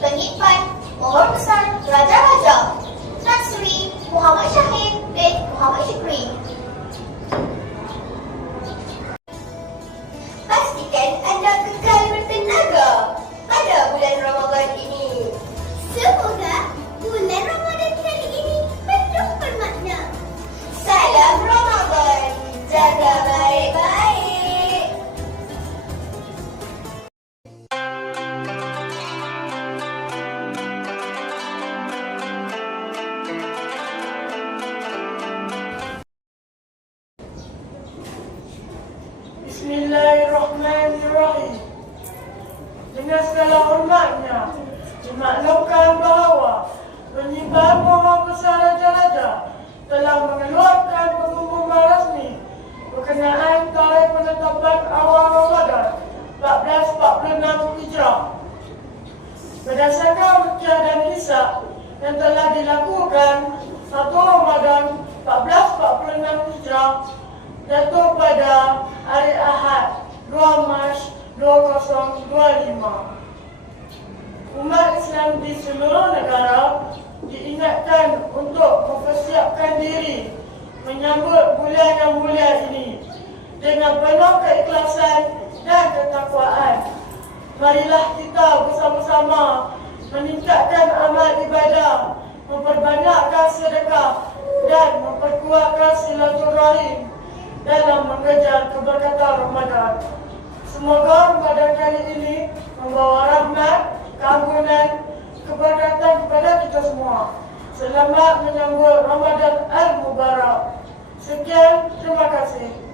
25 Lord Sir Raja Dengan segala hormatnya, dimaklumkan bahawa penyimpanan Muhammad besar Raja-Raja telah mengeluarkan pengumuman rasmi berkenaan tarikh penetapan awal Ramadan 1446 Hijrah. Berdasarkan rukyah dan hisab yang telah dilakukan 1 Ramadan 1446 Hijrah jatuh pada hari Ahad 2 Mac 2025. Umat Islam di seluruh negara diingatkan untuk mempersiapkan diri menyambut bulan yang mulia ini dengan penuh keikhlasan dan ketakwaan. Marilah kita bersama-sama meningkatkan amal ibadah, memperbanyakkan sedekah dan memperkuatkan silaturahim dalam mengejar keberkatan Ramadan. Semoga Ramadan kali ini membawa rahmat, keampunan, keberkatan kepada kita semua. Selamat menyambut Ramadan Al-Mubarak. Sekian, terima kasih.